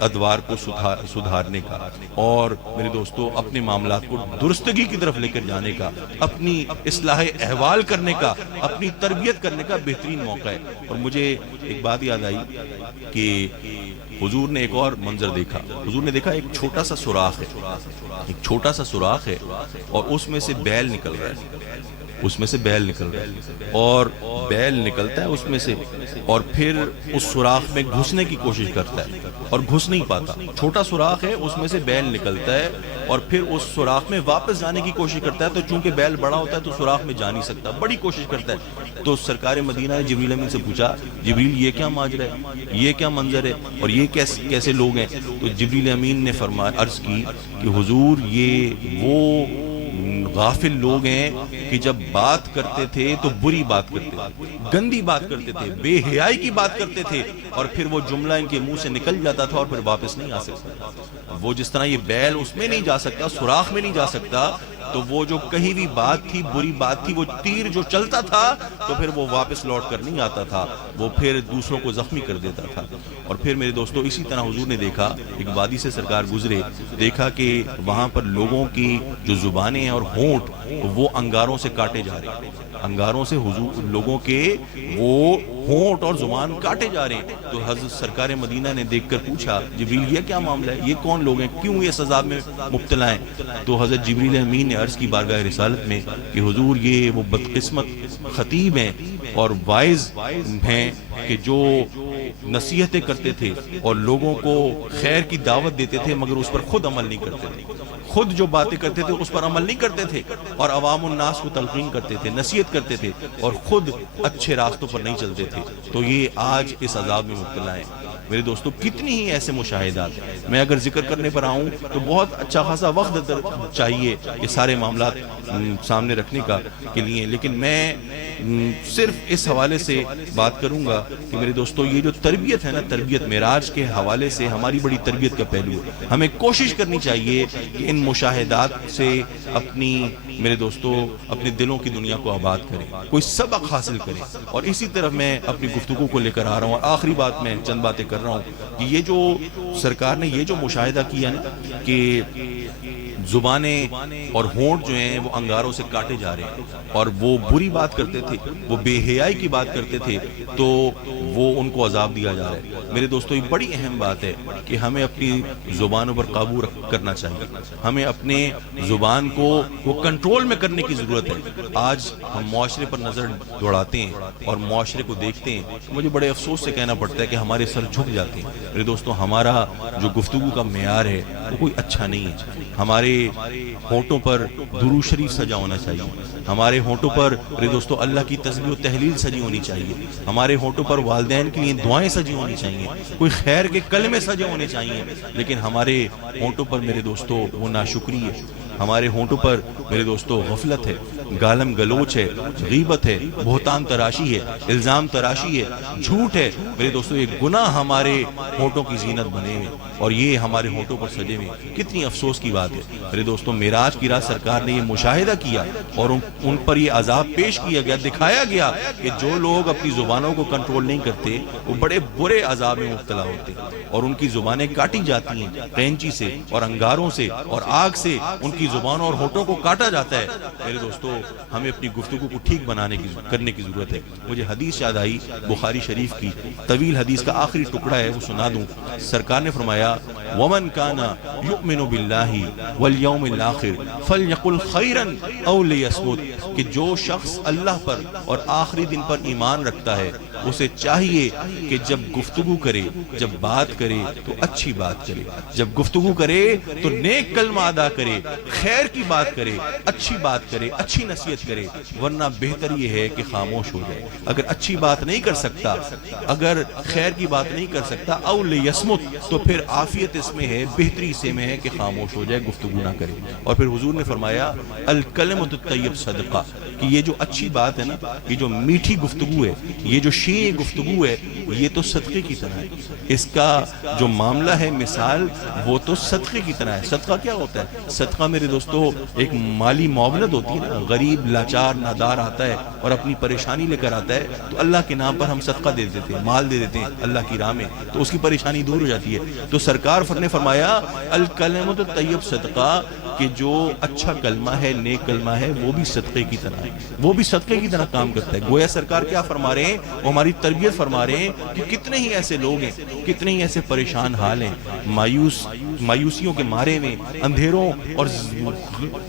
ادوار کو سدھارنے کا، اور میرے دوستو اپنے معاملات کو درستگی کی طرف لے کر جانے کا، اپنی اصلاح احوال کرنے کا، اپنی تربیت کرنے کا بہترین موقع ہے۔ اور مجھے ایک بات یاد آئی کہ حضور نے ایک اور منظر دیکھا۔ حضور نے دیکھا ایک چھوٹا سا سوراخ ہے، ایک چھوٹا سا سوراخ ہے اور اس میں سے بیل نکل رہا ہے، اس میں سے بیل نکل رہا ہے، اور بیل نکلتا ہے اس میں سے اور پھر اس سوراخ میں گھسنے کی کوشش کرتا ہے اور گھس نہیں پاتا۔ چھوٹا سوراخ ہے، اس میں سے بیل نکلتا ہے اور پھر اس سوراخ میں واپس جانے کی کوشش کرتا ہے، تو چونکہ بیل بڑا ہوتا ہے تو سوراخ میں جا نہیں سکتا، بڑی کوشش کرتا ہے۔ تو سرکار مدینہ نے جبریل امین سے پوچھا، جبریل یہ کیا ماجرا ہے، یہ کیا منظر ہے اور یہ کیسے لوگ ہیں؟ تو جبریل امین نے عرض کی کہ حضور یہ وہ غافل لوگ ہیں کہ جب بات کرتے تھے تو بری بات کرتے تھے، گندی بات کرتے تھے، بے حیائی کی بات کرتے تھے، اور پھر وہ جملہ ان کے منہ سے نکل جاتا تھا اور پھر واپس نہیں آ سکتا۔ وہ جس طرح یہ بیل اس میں نہیں جا سکتا، سوراخ میں نہیں جا سکتا، تو وہ جو کہی ہوئی بات تھی، بری بات تھی، وہ تیر جو چلتا تھا تو پھر وہ واپس لوٹ کر نہیں آتا تھا، وہ پھر دوسروں کو زخمی کر دیتا تھا۔ اور پھر میرے دوستو اسی طرح حضور نے دیکھا، ایک وادی سے سرکار گزرے، دیکھا کہ وہاں پر لوگوں کی جو زبانیں ہیں اور ہونٹ وہ انگاروں سے کاٹے جا رہے ہیں، انگاروں سے حضور لوگوں کے وہ ہونٹ اور زبان کاٹے جا رہے ہیں۔ تو حضرت سرکار مدینہ نے دیکھ کر پوچھا، جبریل یہ کیا معاملہ ہے، یہ کون لوگ ہیں، کیوں یہ سزا میں مبتلا ہیں؟ تو حضرت جبریل امین نے عرض کی بارگاہ رسالت میں کہ حضور یہ وہ بدقسمت خطیب ہیں اور وائز ہیں کہ جو نصیحتیں کرتے تھے اور لوگوں کو خیر کی دعوت دیتے تھے مگر اس پر خود عمل نہیں کرتے تھے، خود جو باتیں کرتے تھے اس پر عمل نہیں کرتے تھے، اور عوام الناس کو تلقین کرتے تھے، نصیحت کرتے تھے اور خود اچھے راستوں پر نہیں چلتے تھے، تو یہ آج اس عذاب میں مبتلا ہیں۔ میرے دوستو کتنی ہی ایسے مشاہدات ہیں، میں اگر ذکر کرنے پر آؤں تو بہت اچھا خاصا وقت چاہیے یہ سارے معاملات سامنے رکھنے کے لیے، لیکن میں صرف اس حوالے سے بات کروں گا کہ میرے دوستو یہ جو تربیت ہے نا، تربیت معراج کے حوالے سے ہماری بڑی تربیت کا پہلو ہے۔ ہمیں کوشش کرنی چاہیے کہ ان مشاہدات سے میرے دوستو اپنے دلوں کی دنیا کو آباد کریں، کوئی سبق حاصل کریں، اور اسی طرف میں اپنی گفتگو کو لے کر آ رہا ہوں۔ اور آخری بات میں چند باتیں کر رہا ہوں کہ یہ جو سرکار نے یہ جو مشاہدہ کیا نا کہ زبانیں اور ہونٹ جو ہیں وہ انگاروں سے کاٹے جا رہے ہیں، اور وہ بری بات کرتے تھے، وہ بے حیائی کی بات کرتے تھے، تو وہ ان کو عذاب دیا جا رہا ہے۔ میرے دوستو یہ بڑی اہم بات ہے کہ ہمیں اپنی زبانوں پر قابو کرنا چاہیے، ہمیں اپنے زبان کو وہ کنٹرول میں کرنے کی ضرورت ہے۔ آج ہم معاشرے پر نظر دوڑاتے ہیں اور معاشرے کو دیکھتے ہیں، مجھے بڑے افسوس سے کہنا پڑتا ہے کہ ہمارے سر جھک جاتے ہیں۔ میرے دوستو ہمارا جو گفتگو کا معیار ہے وہ کوئی اچھا نہیں ہے۔ ہمارے ہونٹوں پر درود شریف سجا ہونا چاہیے، ہمارے ہونٹوں پر میرے دوستو اللہ کی تسبیح و تحلیل سجی ہونی چاہیے، ہمارے ہونٹوں پر والدین کے لیے دعائیں سجی ہونی چاہیے، کوئی خیر کے کلمے سجے ہونے چاہیے، لیکن ہمارے ہونٹوں پر میرے دوستو وہ ناشکری ہے، ہمارے ہونٹوں پر میرے دوستو غفلت ہے، گالم گلوچ ہے، غیبت ہے، بہتان تراشی ہے، الزام تراشی ہے، جھوٹ ہے۔ میرے دوستو یہ گناہ ہمارے ہونٹوں کی زینت بنے ہوئے اور یہ ہمارے ہونٹوں پر سجے ہوئے، کتنی افسوس کی بات ہے۔ میرے دوستو معراج کی رات سرکار نے یہ مشاہدہ کیا اور ان پر یہ عذاب پیش کیا گیا، دکھایا گیا کہ جو لوگ اپنی زبانوں کو کنٹرول نہیں کرتے وہ بڑے برے عذاب میں مبتلا ہوتے ہیں، اور ان کی زبانیں کاٹی جاتی ہیں قینچی سے اور انگاروں سے اور آگ سے، ان کی زبانوں اور ہونٹوں کو کاٹا جاتا ہے۔ میرے دوستو ہمیں اپنی گفتگو کو ٹھیک کرنے کی ضرورت ہے۔ مجھے حدیث یاد آئی بخاری شریف کی، طویل حدیث کا آخری ٹکڑا ہے وہ سنا دوں۔ سرکار نے فرمایا وَمَنْ كَانَ يُؤْمِنُ بِاللَّهِ وَالْيَوْمِ الْآخِرِ فَلْيَقُلْ خَيْرًا أَوْ لِيَصْمُتْ، کہ جو شخص اللہ پر اور آخری دن پر ایمان رکھتا ہے اسے چاہیے کہ جب گفتگو کرے، جب بات کرے تو اچھی بات کرے، جب گفتگو کرے تو نیک کلمہ ادا کرے، خیر کی بات کرے، اچھی بات کرے، اچھی نصیحت کرے، ورنہ بہتر یہ ہے کہ خاموش ہو جائے۔ اگر اچھی بات نہیں کر سکتا، اگر خیر کی بات نہیں کر سکتا، او لیسمت، تو پھر عافیت اس میں ہے، بہتری اس میں ہے کہ خاموش ہو جائے، گفتگو نہ کرے۔ اور پھر حضور نے فرمایا الکلمۃ الطیب صدقہ، کہ یہ جو اچھی بات ہے نا، یہ جو میٹھی گفتگو ہے، یہ جو شیریں گفتگو ہے، یہ تو صدقے کی طرح ہے. اس کا جو معاملہ ہے مثال وہ تو صدقے کی طرح ہے. صدقہ کیا ہوتا ہے؟ صدقہ میرے دوستو ایک مالی معاونت ہوتی ہے نا. غریب لاچار نادار آتا ہے اور اپنی پریشانی لے کر آتا ہے تو اللہ کے نام پر ہم صدقہ دے دیتے ہیں، مال دے دیتے ہیں اللہ کی راہ میں، تو اس کی پریشانی دور ہو جاتی ہے. تو سرکار نے فرمایا الکلمۃ الطیب صدقہ، کہ جو اچھا کلمہ ہے، نیک کلمہ ہے، وہ بھی صدقے کی طرح ہے، وہ بھی صدقے کی طرح کام کرتا ہے. گویا سرکار کیا فرما رہے ہیں؟ وہ ہماری تربیت فرما رہے ہیں کہ کتنے ہی ایسے لوگ ہیں، کتنے ہی ایسے پریشان حال ہیں، مایوسیوں کے مارے میں، اندھیروں اور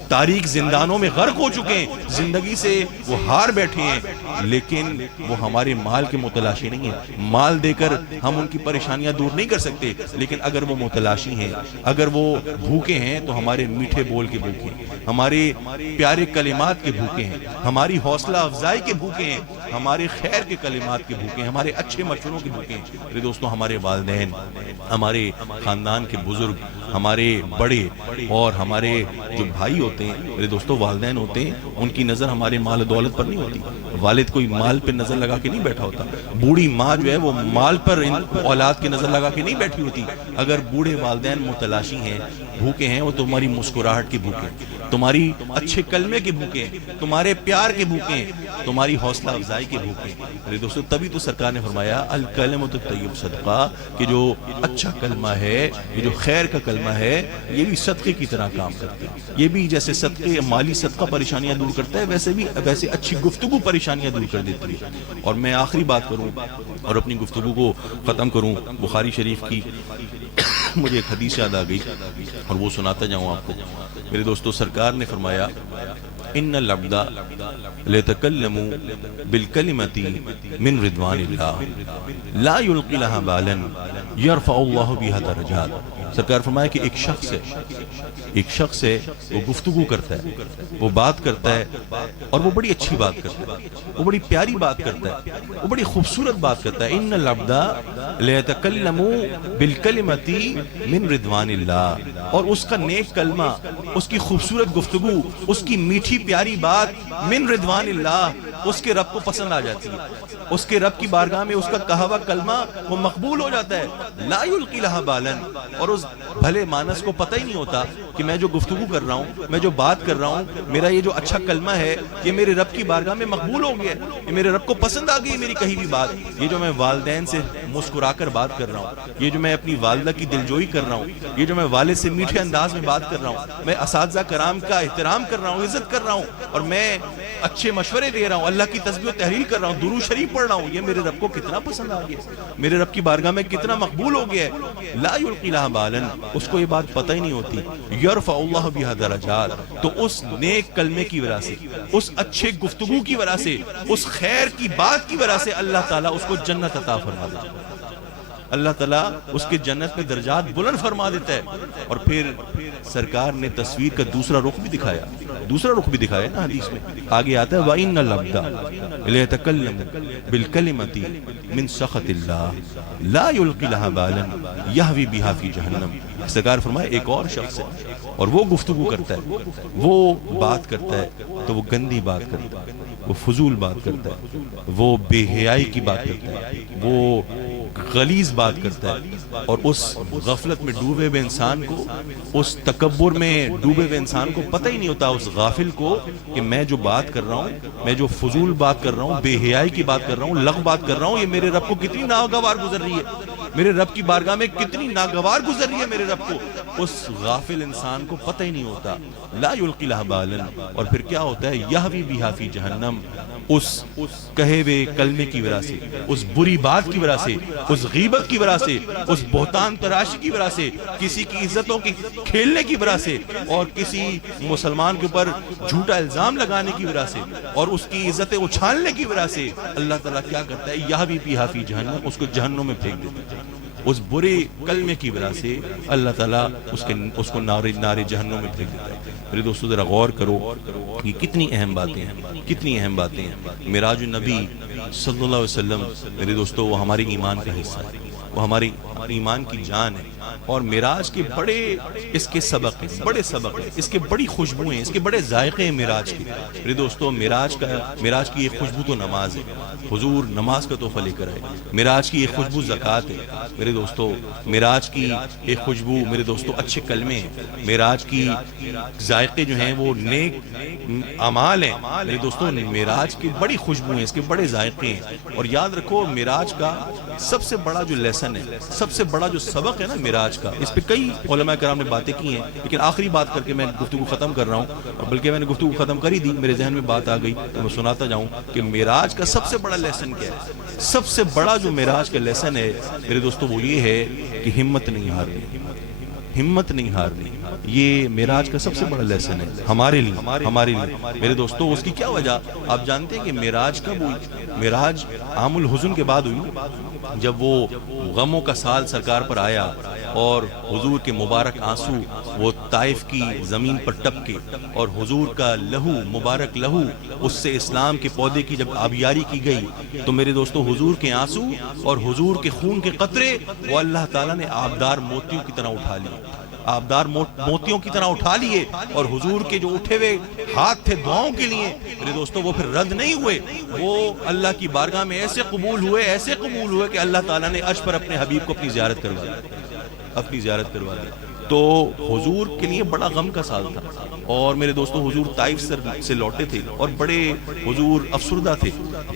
تاریک زندانوں میں غرق ہو چکے ہیں، زندگی سے وہ ہار بیٹھے ہیں، لیکن وہ ہمارے مال کے متلاشی نہیں ہیں. مال دے کر ہم ان کی پریشانیاں دور نہیں کر سکتے، لیکن اگر وہ متلاشی ہیں، اگر وہ بھوکے ہیں تو ہمارے میٹھے بول کے بھوکے ہیں، ہمارے پیارے کلمات کے بھوکے ہیں، ہماری حوصلہ افزائی کے بھوکے ہیں، ہمارے خیر کے کلمات کے بھوکے ہیں، ہمارے اچھے مشوروں کے بھوکے ہیں. میرے دوستوں، ہمارے والدین، ہمارے خاندان کے بزرگ، ہمارے بڑے اور ہمارے جو بھائی ہوتے ہیں، میرے دوستوں والدین ہوتے ہیں، ان کی نظر ہمارے مال و دولت پر نہیں ہوتی. والد کوئی مال پہ نظر لگا کے نہیں بیٹھا ہوتا. بوڑھی ماں جو ہے وہ مال پر اولاد کی نظر لگا کے نہیں بیٹھی ہوتی. اگر بوڑھے والدین متلاشی ہیں، بھوکے ہیں، وہ تمہاری مسکراہٹ کے بھوکے ہیں، تمہاری اچھے کلمے کے بھوکے ہیں، تمہارے پیار کے بھوکے ہیں، تمہاری حوصلہ افزائی کے بھوکے ہیں. میرے دوستو، تبھی تو سرکار نے فرمایا الکلمۃ الطیب صدقہ، کہ جو اچھا کلمہ ہے، یہ جو خیر کا کلمہ ہے، یہ بھی صدقے کی طرح کام کرتا ہے. یہ بھی جیسے صدقے مالی صدقہ پریشانیاں دور کرتا ہے، ویسے اچھی گفتگو پریشانیاں دور کر دیتی ہے. اور میں آخری بات کروں اور اپنی گفتگو کو ختم کروں بخاری شریف کی. مجھے ایک حدیث یاد آ گئی اور وہ سناتا جاؤں آپ کو. میرے دوستو، سرکار نے فرمایا ان العبد لیتکلم بالکلمۃ من رضوان اللہ لا یلقی لها بالا یرفع اللہ بها درجات. سرکار فرمایا کہ ایک شخص ہے وہ گفتگو کرتا ہے، وہ بات کرتا ہے، اور وہ بڑی اچھی بات کرتا ہے، وہ بڑی پیاری بات کرتا ہے، وہ بڑی خوبصورت بات کرتا ہے. ان العبد لیتکلم بالکلمۃ من رضوان اللہ، اور اس کا نیک کلمہ، اس کی خوبصورت گفتگو، اس کی میٹھی پیاری بات من رضوان اللہ اس کے رب کو پسند آ جاتی ہے. اس کے رب کی بارگاہ میں اس کا کہا ہوا کلمہ وہ مقبول ہو جاتا ہے. لا یلقی لها بالا، اور اس بھلے مانس کو پتہ ہی نہیں ہوتا کہ میں جو گفتگو کر رہا ہوں، میں جو بات کر رہا ہوں، میرا یہ جو اچھا کلمہ ہے، یہ میرے رب کی بارگاہ میں مقبول ہو گیا، یہ میرے رب کو پسند آ گئی میری کہی ہوئی بات. یہ جو میں والدین سے مسکرا کر بات کر رہا ہوں، یہ جو میں اپنی والدہ کی دلجوئی کر رہا ہوں، یہ جو میں والد سے میٹھے انداز میں بات کر رہا ہوں، میں اساتذہ کرام کا احترام کر رہا ہوں، عزت کر رہا ہوں، اور میں اچھے مشورے دے رہا ہوں، اللہ کی تسبیح و تحلیل کر رہا ہوں، درود شریف پڑھ رہا ہوں، یہ میرے رب کو کتنا پسند آ گیا، میرے رب کی بارگاہ میں کتنا مقبول ہو گیا ہے. لا یلقی لها بالا، اس کو یہ بات پتہ ہی نہیں ہوتی. یرفع اللہ بها درجات، تو اس نیک کلمے کی وجہ سے، اس اچھے گفتگو کی وجہ سے، اس خیر کی بات کی وجہ سے اللہ تعالیٰ اس کو جنت عطا فرما دیتا ہے. اللہ تعالیٰ اس کے جنت میں درجات بلند فرما دیتا ہے. اور پھر سرکار نے تصویر کا دوسرا رخ بھی دکھایا نا حدیث میں. آگے آتا ہے وَإِنَّ الْعَبْدَ لَيَتَكَلَّمُ بِالْكَلِمَةِ مِنْ سَخَطِ اللَّهِ لَا يُلْقِي لَهَا بَالًا يَهْوِي بِهَا فِي جَهَنَّمَ. سرکار فرمایا ایک اور شخص ہے اور وہ گفتگو کرتا ہے، وہ بات کرتا ہے تو وہ گندی بات کرتا ہے، وہ فضول بات کرتا ہے، وہ بے حیائی کی بات کرتا ہے، وہ غلیظ بات کرتا ہے، اور اس غفلت میں ڈوبے ہوئے انسان کو، اس تکبر میں ڈوبے ہوئے انسان کو پتہ ہی نہیں ہوتا، اس غافل کو، کہ میں جو بات کر رہا ہوں، میں جو فضول بات کر رہا ہوں، بے حیائی کی بات کر رہا ہوں، لغو بات کر رہا ہوں، یہ میرے رب کو کتنی ناگوار گزر رہی ہے، میرے رب کی بارگاہ میں کتنی ناگوار گزر رہی ہے میرے رب کو. اس غافل انسان کو پتہ ہی نہیں ہوتا. لا یلقی لها بالا، اور پھر کیا ہوتا ہے یہوی بہا فی جہنم. اس کہے ہوئے کلمے کی وجہ سے، اس بری بات کی وجہ سے، اس غیبت کی وجہ سے، اس بہتان تراشی کی وجہ سے، کسی کی عزتوں کی کھیلنے کی وجہ سے، اور کسی مسلمان کے اوپر جھوٹا الزام لگانے کی وجہ سے، اور اس کی عزتیں اچھالنے کی وجہ سے، اللہ تعالیٰ کیا کرتا ہے یہوی بہا فی جہنم، اس کو جہنم میں پھینک دیتا ہے. اس برے کلمے کی وجہ سے اللہ تعالیٰ اس کو نار جہنم میں پھینک دیتا ہے. میرے دوستو ذرا غور کرو، یہ کتنی اہم باتیں ہیں. معراج النبی صلی اللہ علیہ وسلم میرے دوستو وہ ہمارے ایمان کا حصہ ہے، وہ ہمارے ایمان کی جان ہے. اور معراج کے بڑے اس کے سبق ہیں، بڑے سبق ہیں، اس کے بڑی خوشبوئیں، اس کے بڑے ذائقے ہیں معراج کے۔ میرے دوستو معراج کی ایک خوشبو تو نماز ہے، حضور نماز کا تحفہ لے کر آئے۔ معراج کی ایک خوشبو زکوٰۃ ہے میرے دوستو، معراج کی ایک خوشبو میرے دوستو اچھے کلمے ہیں، معراج کی ذائقے جو ہیں وہ نیک اعمال ہیں میرے دوستو۔ معراج کی بڑی خوشبو ہیں، اس کے بڑے ذائقے ہیں، اور یاد رکھو معراج کا سب سے بڑا جو لیسن ہے، سب سے بڑا جو سبق ہے نا معراج کا، اس پہ کئی علماء کرام نے باتیں کی ہیں، لیکن آخری بات کر کے میں گفتگو ختم کر رہا ہوں، اور بلکہ میں نے گفتگو ختم کر ہی دی، میرے ذہن میں بات آ گئی تو میں سناتا جاؤں کہ معراج کا سب سے بڑا لیسن کیا ہے۔ سب سے بڑا جو معراج کا لیسن ہے میرے دوستو وہ یہ ہے کہ ہمت نہیں ہارنی، ہمت نہیں ہارنی۔ یہ معراج کا سب سے بڑا لیسن ہے ہمارے لیے میرے دوستو۔ اس کی کیا وجہ آپ جانتے ہیں کہ معراج کب ہوئی؟ معراج عام الحزن کے بعد ہوئی، جب وہ غموں کا سال سرکار پر آیا اور حضور کے مبارک آنسو وہ طائف کی زمین پر ٹپکے، اور حضور کا لہو، مبارک لہو، اس سے اسلام کے پودے کی جب آبیاری کی گئی، تو میرے دوستو حضور کے آنسو اور حضور کے خون کے قطرے وہ اللہ تعالیٰ نے آبدار موتیوں کی طرح اٹھا لیے، آبدار موتیوں کی طرح اٹھا لیے، اور حضور کے جو اٹھے ہوئے ہاتھ تھے دعاؤں کے لیے میرے دوستو وہ پھر رد نہیں ہوئے، وہ اللہ کی بارگاہ میں ایسے قبول ہوئے کہ اللہ تعالیٰ نے عرش پر اپنے حبیب کو اپنی زیارت کروا دی۔ تو حضور کے لیے بڑا غم کا سال تھا، اور میرے دوستو حضور طائف سے لوٹے تھے اور بڑے حضور افسردہ تھے۔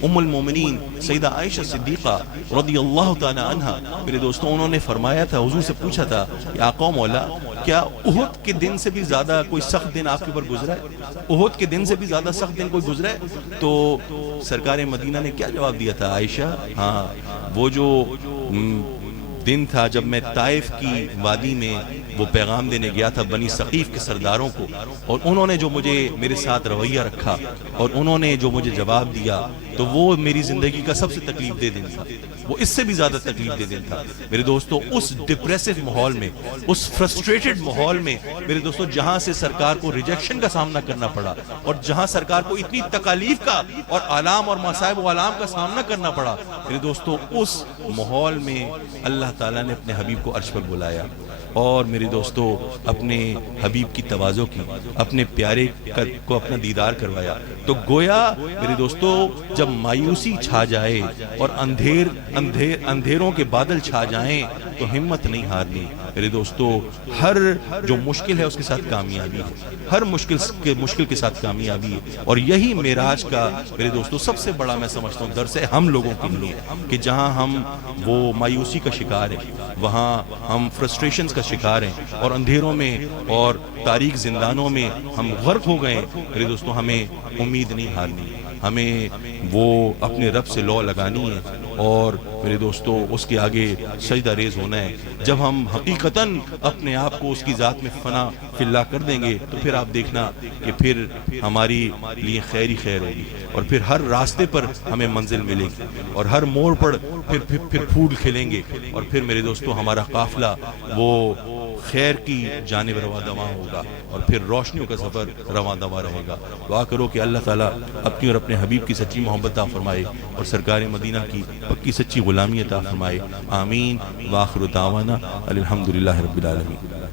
ام المومنین سیدہ عائشہ صدیقہ رضی اللہ تعالی عنہ میرے دوستو انہوں نے فرمایا تھا، حضور سے پوچھا تھا کہ آقا مولا کیا احد کے دن سے بھی زیادہ کوئی سخت دن آپ کے اوپر گزرا ہے؟ احد کے دن سے بھی زیادہ سخت دن کوئی گزرا ہے؟ تو سرکار مدینہ نے کیا جواب دیا تھا؟ عائشہ ہاں، وہ جو دن تھا جب میں طائف کی وادی میں وہ پیغام دینے گیا تھا بنی ثقیف کے سرداروں کو، اور انہوں نے جو مجھے میرے ساتھ رویہ رکھا اور انہوں نے جو مجھے جواب دیا، تو وہ میری زندگی کا سب سے تکلیف دہ دن تھا، وہ اس سے بھی زیادہ تکلیف دہ دن تھا میرے دوستو۔ اس ڈپریسو ماحول میں، اس فرسٹریٹڈ ماحول میں میرے دوستو، جہاں سے سرکار کو ریجیکشن کا سامنا کرنا پڑا، اور جہاں سرکار کو اتنی تکالیف کا اور آلام اور مصائب و آلام کا سامنا کرنا پڑا میرے دوستو، اس ماحول میں اللہ تعالیٰ نے اپنے حبیب کو عرش پر بلایا، اور میرے دوستو اپنے حبیب کی تواضع کی، اپنے پیارے کو اپنا دیدار کروایا۔ تو گویا میرے دوستو جب مایوسی چھا جائے اور اندھیروں کے بادل چھا جائیں تو ہمت نہیں ہارنی میرے دوستو۔ ہر جو مشکل ہے اس کے ساتھ کامیابی ہے، ہر مشکل کے ساتھ کامیابی ہے، اور یہی معراج کا میرے دوستو سب سے بڑا میں سمجھتا ہوں درس ہے ہم لوگوں کے لیے، کہ جہاں ہم وہ مایوسی کا شکار ہیں، وہاں ہم فرسٹریشنز کا شکار ہیں، اور اندھیروں میں اور تاریک زندانوں میں ہم غرق ہو گئے میرے دوستو، ہمیں امید نہیں ہارنی، ہمیں وہ اپنے رب سے لو لگانی ہے، اور میرے دوستو اس کے آگے سجدہ ریز ہونا ہے۔ جب ہم حقیقتاً اپنے آپ کو اس کی ذات میں فنا فی اللہ کر دیں گے تو پھر آپ دیکھنا کہ پھر ہماری لیے خیر ہی خیر ہوگی، اور پھر ہر راستے پر ہمیں منزل ملے گی، اور ہر موڑ پر پھر پھول کھلیں گے، اور پھر میرے دوستو ہمارا قافلہ وہ خیر کی جانب رواں دواں ہوگا، اور پھر روشنیوں کا سفر رواں دواں رہے گا۔ دعا کرو کہ اللہ تعالیٰ اپنی اور اپنے حبیب کی سچی محبت عطا فرمائے، اور سرکار مدینہ کی پکی سچی غلامی عطا فرمائے۔ آمین۔ وآخر دعوانا الحمدللہ رب العالمین۔